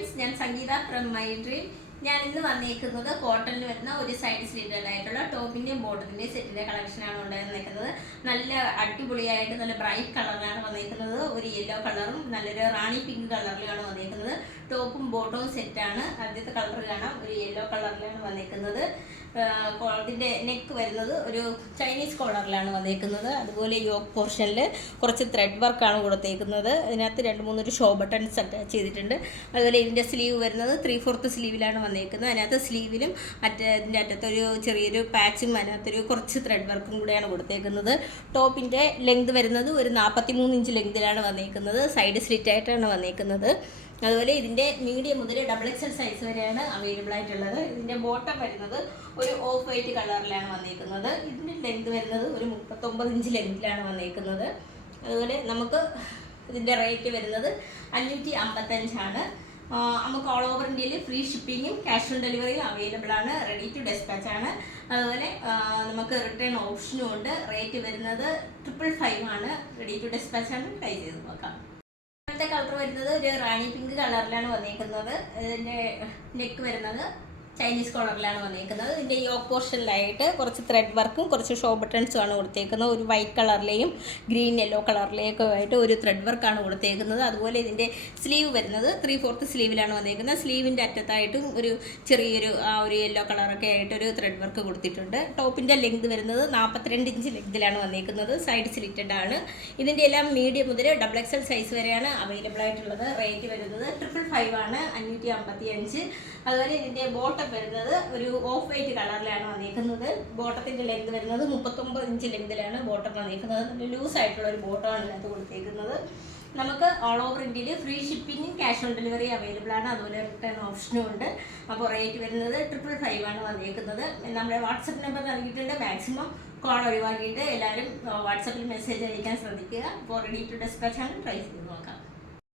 Friends, ഞാൻ സംഗീത from my dream. ഞാൻ ഇന്ന് വന്നേക്കുന്നത് കോട്ടണിൽ വരുന്ന ഒരു സൈഡ് സ്ലിറ്റഡ് ആയിട്ടുള്ള ടോപ്പിന്റെയും ബോട്ടത്തിന്റെയും സെറ്റിന്റെ കളക്ഷനാണ് കൊണ്ടുവന്നേക്കുന്നത്. നല്ല അടിപൊളിയായിട്ട് നല്ല ബ്രൈറ്റ് കളറിലാണ് വന്നേക്കുന്നത്. ഒരു യെല്ലോ കളറും നല്ലൊരു റാണി പിങ്ക് കളറിലാണ് വന്നേക്കുന്നത്. ടോപ്പും ബോട്ടവും സെറ്റാണ്. ആദ്യത്തെ കളർ കാണാം, ഒരു യെല്ലോ കളറിലാണ് വന്നേക്കുന്നത്. ഇതിൻ്റെ നെക്ക് വരുന്നത് ഒരു ചൈനീസ് കോളറിലാണ് വന്നേക്കുന്നത്. അതുപോലെ യോക്ക് പോർഷനിൽ കുറച്ച് ത്രെഡ് വർക്കാണ് കൊടുത്തേക്കുന്നത്. ഇതിനകത്ത് 2-3 ഷോ ബട്ടൺസ് അറ്റാച്ച് ചെയ്തിട്ടുണ്ട്. അതുപോലെ ഇതിൻ്റെ സ്ലീവ് വരുന്നത് 3/4 സ്ലീവിലാണ് വന്നേക്കുന്നത്. അതിനകത്ത് സ്ലീവിലും ഇതിൻ്റെ അറ്റത്തൊരു ചെറിയൊരു പാച്ചും അതിനകത്തൊരു കുറച്ച് ത്രെഡ് വർക്കും കൂടെയാണ് കൊടുത്തേക്കുന്നത്. ടോപ്പിൻ്റെ ലെങ്ത് വരുന്നത് ഒരു 43 ഇഞ്ച് ലെങ്തിലാണ് വന്നേക്കുന്നത്. സൈഡ് സ്ലിറ്റ് ആയിട്ടാണ് വന്നേക്കുന്നത്. അതുപോലെ ഇതിൻ്റെ മീഡിയം മുതൽ XXL സൈസ് വരെയാണ് അവൈലബിൾ ആയിട്ടുള്ളത്. ഇതിൻ്റെ ബോട്ടം വരുന്നത് ഒരു ഓഫ് വൈറ്റ് കളറിലാണ് വന്നേക്കുന്നത്. ഇതിൻ്റെ ലെങ്ത് വരുന്നത് ഒരു 39 ഇഞ്ച് ലെങ്തിലാണ് വന്നേക്കുന്നത്. അതുപോലെ നമുക്ക് ഇതിൻ്റെ റേറ്റ് വരുന്നത് 555 ആണ്. നമുക്ക് ഓൾ ഓവർ ഇന്ത്യയിൽ ഫ്രീ ഷിപ്പിങ്ങും ക്യാഷ് ഓൺ ഡെലിവറിയും അവൈലബിൾ ആണ്. റെഡി ടു ഡെസ്പാച്ച് ആണ്. അതുപോലെ നമുക്ക് റിട്ടേൺ ഓപ്ഷനും ഉണ്ട്. റേറ്റ് വരുന്നത് 555 ആണ്. റെഡി ടു ഡെസ്പാച്ച് ആണ്. ട്രൈ ചെയ്ത് നോക്കാം. കളർ വരുന്നത് ഒരു റാണി പിങ്ക് കളറിലാണ് വന്നേക്കുന്നത്. ഇതിൻ്റെ നെക്ക് വരുന്നത് ചൈനീസ് കോളറിലാണ് വന്നേക്കുന്നത്. ഇതിൻ്റെ യോക്ക് പോർഷനിലായിട്ട് കുറച്ച് ത്രെഡ് വർക്കും കുറച്ച് ഷോ ബട്ടൺസും ആണ് കൊടുത്തേക്കുന്നത്. ഒരു വൈറ്റ് കളറിലെയും ഗ്രീൻ യെല്ലോ കളറിലേക്കും ആയിട്ട് ഒരു ത്രെഡ് വർക്കാണ് കൊടുത്തേക്കുന്നത്. അതുപോലെ ഇതിൻ്റെ സ്ലീവ് വരുന്നത് 3/4 സ്ലീവിലാണ് വന്നേക്കുന്നത്. സ്ലീവിൻ്റെ അറ്റത്തായിട്ടും ഒരു ചെറിയൊരു ഒരു യെല്ലോ കളറൊക്കെ ആയിട്ട് ഒരു ത്രെഡ് വർക്ക് കൊടുത്തിട്ടുണ്ട്. ടോപ്പിൻ്റെ ലെങ്ത് വരുന്നത് 42 ഇഞ്ച് ലെങ്തിലാണ് വന്നേക്കുന്നത്. സൈഡ് സ്ലിറ്റഡ് ആണ്. ഇതിൻ്റെ എല്ലാം മീഡിയം മുതൽ XXL സൈസ് വരെയാണ് അവൈലബിൾ ആയിട്ടുള്ളത്. റേറ്റ് വരുന്നത് 555 ആണ്. 555. അതുപോലെ ഇതിൻ്റെ ബോട്ടം വരുന്നത് ഒരു ഓഫ് വൈറ്റ് കളറിലാണ് വന്നേക്കുന്നത്. ബോട്ടത്തിൻ്റെ ലെങ്ത് വരുന്നത് 39 ഇഞ്ച് ലെങ്തിലാണ് ബോട്ടം വന്നേക്കുന്നത്. നല്ല ലൂസ് ആയിട്ടുള്ള ഒരു ബോട്ടമാണ് ഇതിനകത്ത് കൊടുത്തേക്കുന്നത്. നമുക്ക് ഓൾ ഓവർ ഇന്ത്യയിൽ ഫ്രീ ഷിപ്പിങ്ങും ക്യാഷ് ഓൺ ഡെലിവറി അവൈലബിൾ ആണ്. അതുപോലെ റിട്ടേൺ ഓപ്ഷനും ഉണ്ട്. അപ്പോൾ റേറ്റ് വരുന്നത് 555 ആണ് വന്നേക്കുന്നത്. നമ്മുടെ വാട്സപ്പ് നമ്പർ നൽകിയിട്ടുണ്ട്. മാക്സിമം കോൾ ഒഴിവാക്കിയിട്ട് എല്ലാവരും വാട്സപ്പിൽ മെസ്സേജ് അയക്കാൻ ശ്രദ്ധിക്കുക. അപ്പോൾ റെഡി ടു ഡെസ്പാച്ച് ആണ്. ട്രൈ ചെയ്ത് നോക്കാം.